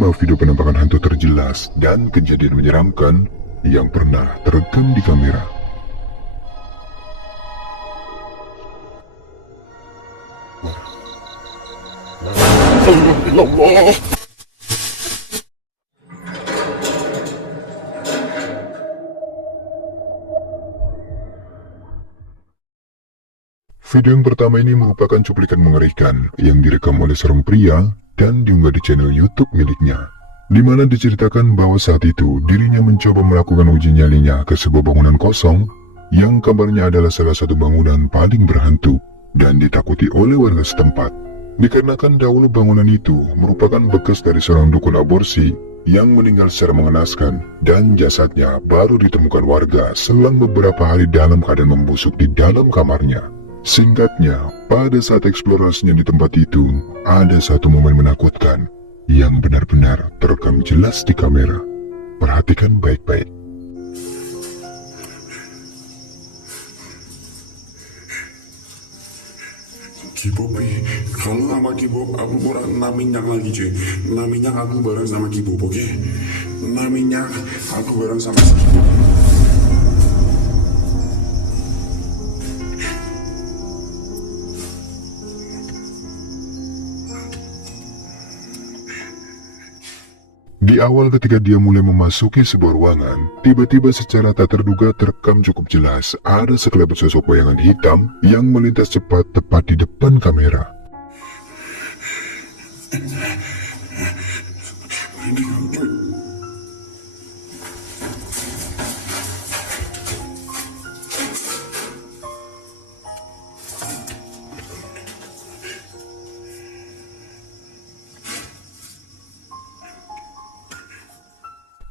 5 video penampakan hantu terjelas dan kejadian menyeramkan yang pernah terekam di kamera. Video yang pertama ini merupakan cuplikan mengerikan yang direkam oleh seorang pria dan diunggah di channel YouTube miliknya, di mana diceritakan bahwa saat itu dirinya mencoba melakukan uji nyalinya ke sebuah bangunan kosong yang kabarnya adalah salah satu bangunan paling berhantu dan ditakuti oleh warga setempat. Dikarenakan dahulu bangunan itu merupakan bekas dari seorang dukun aborsi yang meninggal secara mengenaskan dan jasadnya baru ditemukan warga selang beberapa hari dalam keadaan membusuk di dalam kamarnya. Singkatnya, pada saat eksplorasinya di tempat itu, ada satu momen menakutkan yang benar-benar terekam jelas di kamera. Perhatikan baik-baik. Kibopi, kalau sama Kibob, aku kurang naminyak lagi cuy. Naminyak aku bareng sama Kibob, oke? Naminyak aku bareng sama si Kibob. Di awal ketika dia mulai memasuki sebuah ruangan, tiba-tiba secara tak terduga terekam cukup jelas ada sekelebat sosok bayangan hitam yang melintas cepat tepat di depan kamera.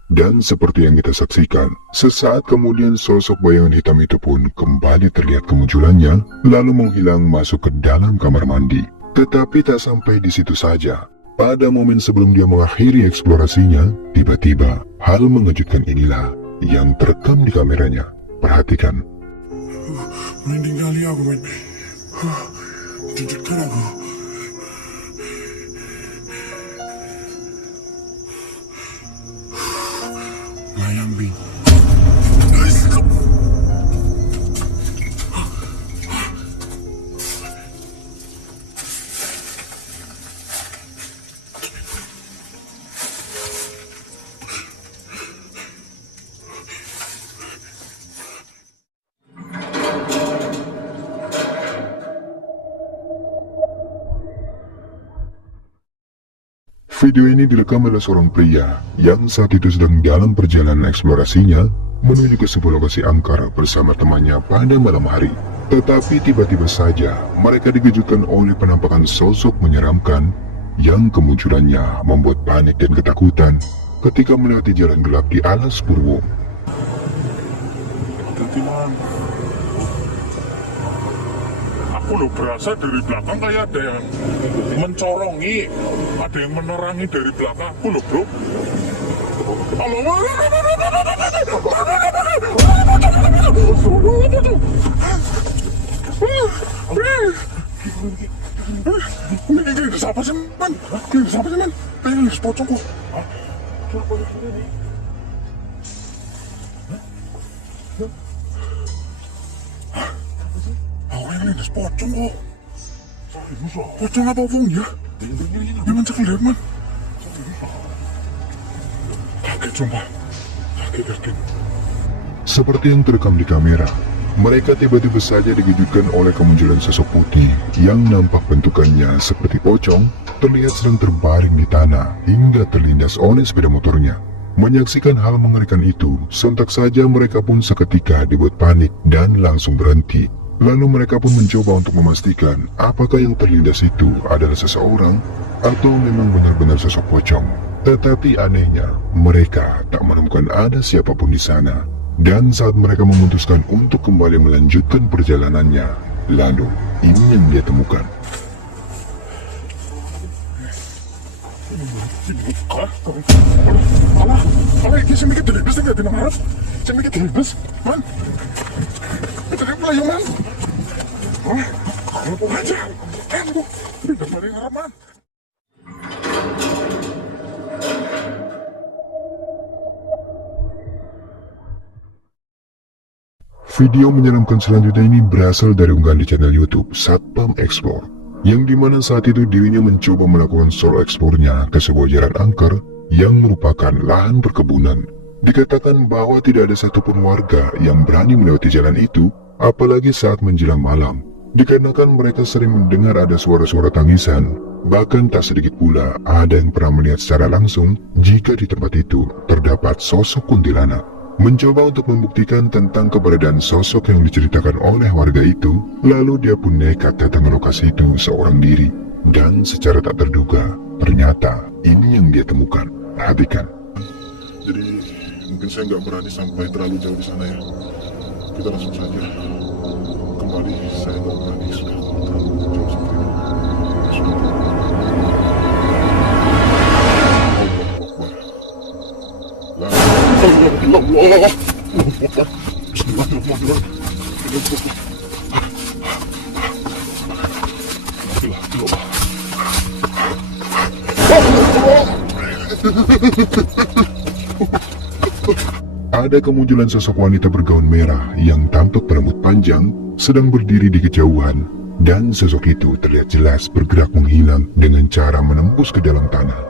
Dan seperti yang kita saksikan, sesaat kemudian sosok bayangan hitam itu pun kembali terlihat kemunculannya, lalu menghilang masuk ke dalam kamar mandi. Tetapi tak sampai di situ saja. Pada momen sebelum dia mengakhiri eksplorasinya, tiba-tiba hal mengejutkan inilah yang terekam di kameranya. Perhatikan. Merinding kali aku, men. Deg-degan aku. Layang Bing. Video ini direkam oleh seorang pria yang saat itu sedang dalam perjalanan eksplorasinya menuju ke sebuah lokasi angker bersama temannya pada malam hari. Tetapi tiba-tiba saja mereka dikejutkan oleh penampakan sosok menyeramkan yang kemunculannya membuat panik dan ketakutan ketika melewati jalan gelap di alas purwo. Aku loh berasa dari belakang kayak ada yang mencorongi, ada yang menerangi dari belakangku loh bro. Halo. Ini siapa sih man? Ini siapa sih man? Ini sepocongku. Ini pocong kok. Pocong apa pun ya? Memang ceklir man. Kaget sumpah. Kaget. Seperti yang terekam di kamera, mereka tiba-tiba saja dikejutkan oleh kemunculan sosok putih yang nampak bentukannya seperti pocong, terlihat sedang terbaring di tanah hingga terlindas oleh sepeda motornya. Menyaksikan hal mengerikan itu, sontak saja mereka pun seketika dibuat panik dan langsung berhenti. Lalu mereka pun mencoba untuk memastikan apakah yang terlindas itu adalah seseorang atau memang benar-benar sosok pocong. Tetapi anehnya, mereka tak menemukan ada siapapun di sana. Dan saat mereka memutuskan untuk kembali melanjutkan perjalanannya, lalu ini yang dia temukan. Alah, ini saya mikir dari bus, saya tidak harus. Saya mikir dari bus, man. Dari pelayu, man. Kalau mau aja, aku tidak paling harapan. Video menyeramkan selanjutnya ini berasal dari unggahan di channel YouTube Satpam Explore, yang dimana saat itu dirinya mencoba melakukan solo ekspornya ke sebuah jalan angker yang merupakan lahan perkebunan. Dikatakan bahwa tidak ada satupun warga yang berani melewati jalan itu, apalagi saat menjelang malam, dikarenakan mereka sering mendengar ada suara-suara tangisan. Bahkan tak sedikit pula ada yang pernah melihat secara langsung jika di tempat itu terdapat sosok kuntilanak. Mencoba untuk membuktikan tentang keberadaan sosok yang diceritakan oleh warga itu, lalu dia pun nekat datang ke lokasi itu seorang diri. Dan secara tak terduga, ternyata ini yang dia temukan. Perhatikan. Jadi mungkin saya nggak berani sampai terlalu jauh di sana ya. Kita langsung saja kembali. Saya nggak berani sudah terlalu jauh seperti itu. Allah. Ada kemunculan sosok wanita bergaun merah yang tampak berambut panjang sedang berdiri di kejauhan, dan sosok itu terlihat jelas bergerak menghilang dengan cara menembus ke dalam tanah.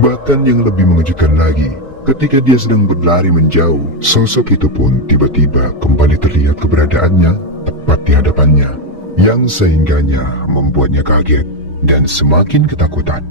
Bahkan yang lebih mengejutkan lagi, ketika dia sedang berlari menjauh, sosok itu pun tiba-tiba kembali terlihat keberadaannya tepat di hadapannya, yang sehingganya membuatnya kaget dan semakin ketakutan.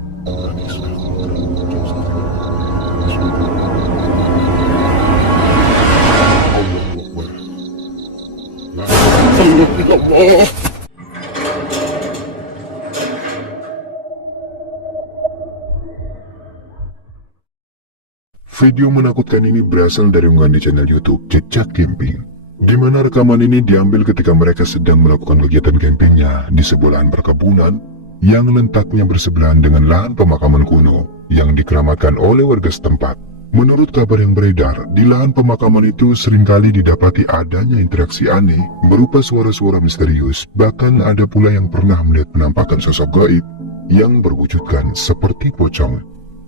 Video menakutkan ini berasal dari unggahan di channel YouTube Jejak Camping, di mana rekaman ini diambil ketika mereka sedang melakukan kegiatan campingnya di sebuah lahan perkebunan yang letaknya bersebelahan dengan lahan pemakaman kuno yang dikeramatkan oleh warga setempat. Menurut kabar yang beredar, di lahan pemakaman itu seringkali didapati adanya interaksi aneh berupa suara-suara misterius. Bahkan ada pula yang pernah melihat penampakan sosok gaib yang berwujudkan seperti pocong.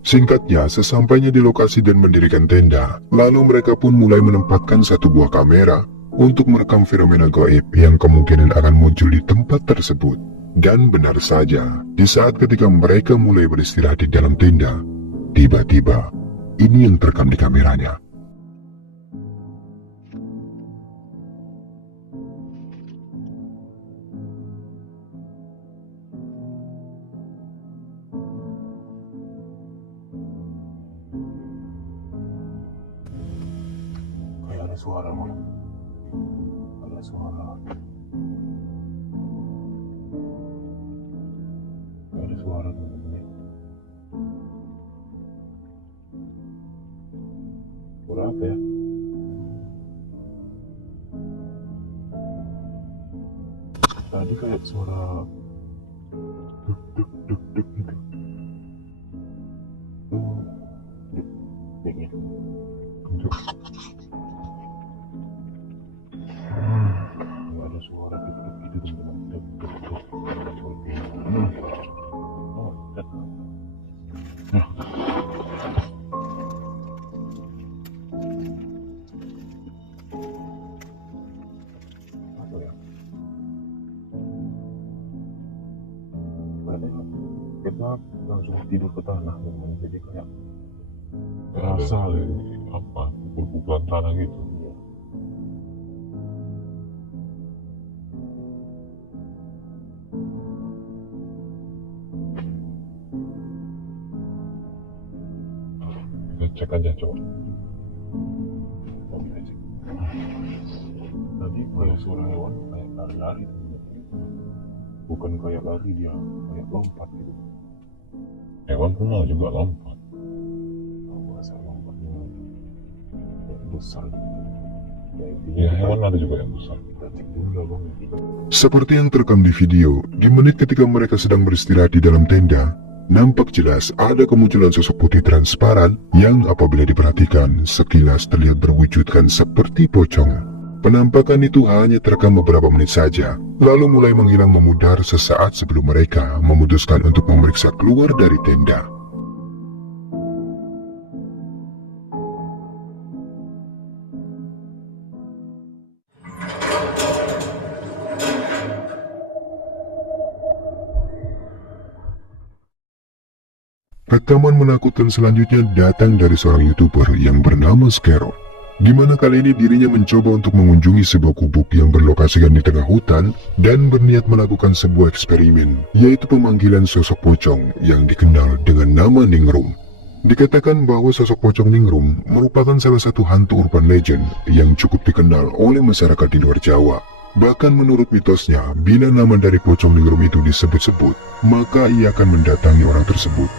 Singkatnya, sesampainya di lokasi dan mendirikan tenda, lalu mereka pun mulai menempatkan satu buah kamera untuk merekam fenomena gaib yang kemungkinan akan muncul di tempat tersebut. Dan benar saja, di saat ketika mereka mulai beristirahat di dalam tenda, tiba-tiba ini yang terekam di kameranya. Kayak ada suara, Mon. Ada suara. Kayak ada suara teman-teman. Suara apa ya? Tadi kayak suara duk duk duk duk gitu. Kayaknya. Duk. Ada suara duk-duk gitu teman-teman. Duk-duk. Oh, lihat. Nah. Apa ya? Kayaknya kita langsung tidur ke tanah teman-teman. Jadi kayak rasa apa pukul-pukulan tanah gitu. Cek aja coba. Oke, cek. Tadi kayak suara hewan kayak lari-lari, bukan kayak lari, dia kayak lompat gitu. Hewan pun malah juga lompat. Bahasa lompatnya kayak besar gitu. Ya, hewan ada juga yang besar. Kita cek dulu lah bang. Seperti yang terekam di video, di menit ketika mereka sedang beristirahat di dalam tenda, nampak jelas ada kemunculan sosok putih transparan yang apabila diperhatikan sekilas terlihat berwujudkan seperti pocong. Penampakan itu hanya terekam beberapa menit saja, lalu mulai menghilang memudar sesaat sebelum mereka memutuskan untuk memeriksa keluar dari tenda. Rekaman menakutkan selanjutnya datang dari seorang YouTuber yang bernama Skero, di mana kali ini dirinya mencoba untuk mengunjungi sebuah gubuk yang berlokasikan di tengah hutan dan berniat melakukan sebuah eksperimen, yaitu pemanggilan sosok pocong yang dikenal dengan nama Ningrum. Dikatakan bahwa sosok pocong Ningrum merupakan salah satu hantu urban legend yang cukup dikenal oleh masyarakat di luar Jawa. Bahkan menurut mitosnya, bila nama dari pocong Ningrum itu disebut-sebut, maka ia akan mendatangi orang tersebut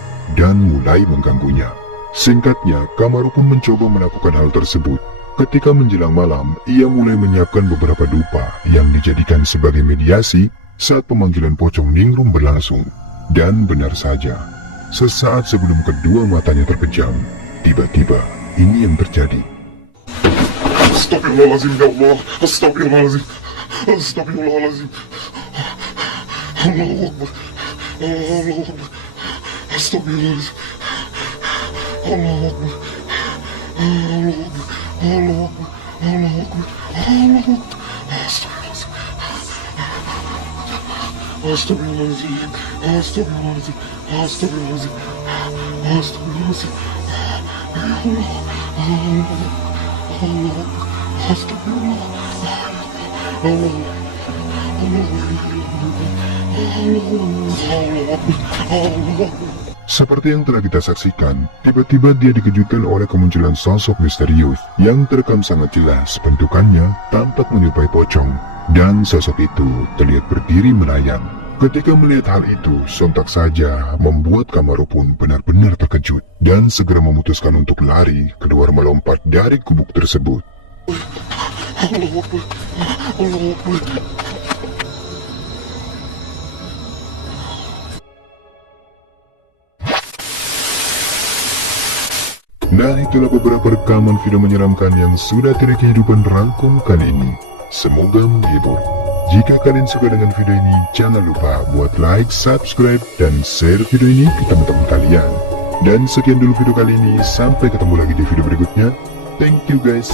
dan mulai mengganggunya. Singkatnya, Kamaru pun mencoba melakukan hal tersebut. Ketika menjelang malam, ia mulai menyiapkan beberapa dupa yang dijadikan sebagai mediasi saat pemanggilan pocong Ningrum berlangsung. Dan benar saja, sesaat sebelum kedua matanya terpejam, tiba-tiba ini yang terjadi. Astagfirullahaladzim ya Allah. Astagfirullahaladzim. Astagfirullahaladzim. Allahu Akbar. Allahu Akbar. Astagfirullahaladzim. Allahu Akbar. Allahu Akbar. Allahu Akbar. Allahu Akbar. Allahu Akbar. Astagfirullahaladzim. Astagfirullahaladzim. Astagfirullahaladzim. Astagfirullahaladzim. Ya Allah. Allah. Astagfirullah. Allah. Seperti yang telah kita saksikan, tiba-tiba dia dikejutkan oleh kemunculan sosok misterius yang terekam sangat jelas. Bentukannya tampak menyerupai pocong, dan sosok itu terlihat berdiri melayang. Ketika melihat hal itu, sontak saja membuat Kamaru pun benar-benar terkejut dan segera memutuskan untuk lari keluar melompat dari gubuk tersebut. Allahu Akbar. Allahu Akbar. Nah, itulah beberapa rekaman video menyeramkan yang sudah dari kehidupan rangkum kali ini. Semoga menghibur. Jika kalian suka dengan video ini, jangan lupa buat like, subscribe, dan share video ini ke teman-teman kalian. Dan sekian dulu video kali ini, sampai ketemu lagi di video berikutnya. Thank you guys.